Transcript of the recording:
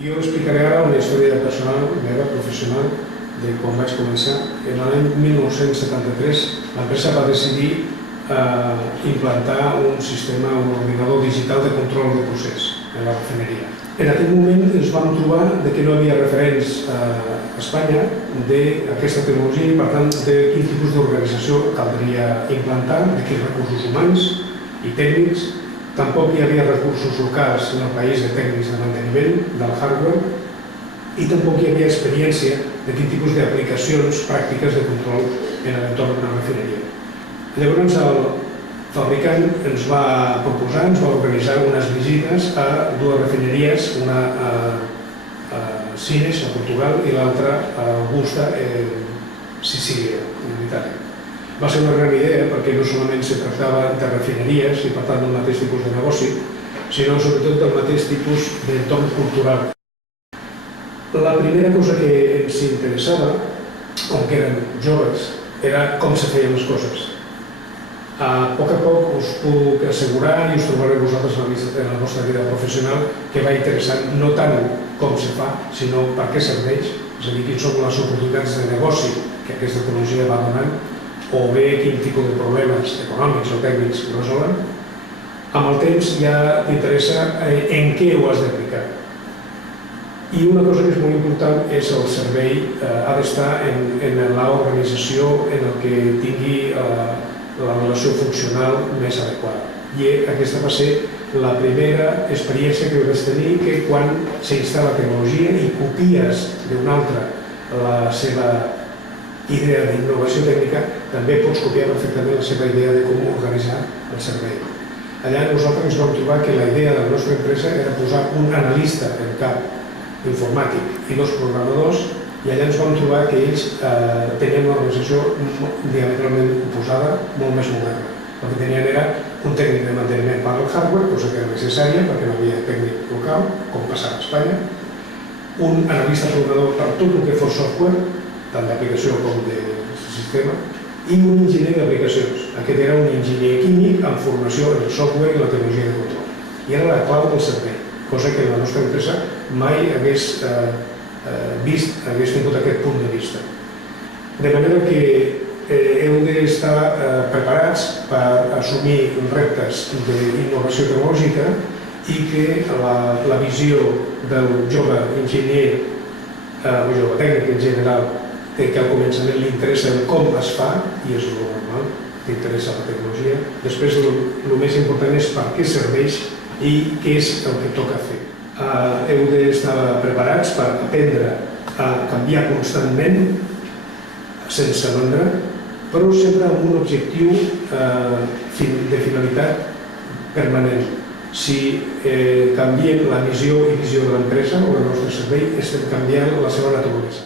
Jo explicaré ara una història personal, meva, professional, de quan vaig començar. En l'any 1973 l'empresa va decidir implantar un sistema, un ordinador digital de control de procés en la refineria. En aquell moment ens vam trobar que no hi havia referents a Espanya d'aquesta tecnologia i, per tant, de quin tipus d'organització caldria implantar, de quins recursos humans i tècnics. Tampoc hi havia recursos locals en el país de tècnics de manteniment del hardware i tampoc hi havia experiència de quin tipus d'aplicacions pràctiques de control en l'entorn d'una refineria. Llavors el fabricant ens va proposar, ens va organitzar unes visites a dues refineries, una a Sines, a Portugal, i l'altra a Augusta, a Sicília, en Itàlia. Va ser una gran idea perquè no solament se tractava de refineries i per tant del mateix tipus de negoci, sinó sobretot del mateix tipus d'entorn cultural. La primera cosa que ens interessava, com que érem joves, era com se feien les coses. A poc us puc assegurar, i us trobareu vosaltres en la vostra vida professional, que va interessant no tant com se fa, sinó per què serveix, és a dir, quines són les oportunitats de negoci que aquesta tecnologia va donant, o bé quin tipus de problemes econòmics o tècnics resolen. Amb el temps ja t'interessa en què ho has d'aplicar. I una cosa que és molt important és el servei, ha d'estar en l'organització en el que tingui la relació funcional més adequada. I aquesta va ser la primera experiència que vaig tenir, que quan s'instal·la tecnologia i copies d'una altra la seva idea d'innovació tècnica, també pots copiar perfectament la seva idea de com organitzar el servei. Allà nosaltres ens vam trobar que la idea de la nostra empresa era posar un analista en cap informàtic i dos programadors, i allà ens vam trobar que ells tenien una organització diametralment oposada, molt més moderna. El que tenien era un tècnic de manteniment per al hardware, cosa que era necessària perquè no havia tècnic local, com passava a Espanya, un analista programador per tot el que fos software, tant d'aplicació com de sistema, i un enginyer d'aplicacions. Aquest era un enginyer químic amb formació en el software i la tecnologia de control. I era la clau del servei, cosa que la nostra empresa mai hagués tingut aquest punt de vista. De manera que heu d'estar preparats per assumir reptes d'innovació tecnològica i que la visió del jove enginyer o jove tècnic en general, que al començament li interessa com es fa, i és el normal, t'interessa la tecnologia. Després el més important és per què serveix i què és el que toca fer. Heu d'estar preparats per aprendre a canviar constantment, sense mandra, però sempre amb un objectiu de finalitat permanent. Si canviem la missió i visió de l'empresa o del nostre servei, estem canviant la seva naturalesa.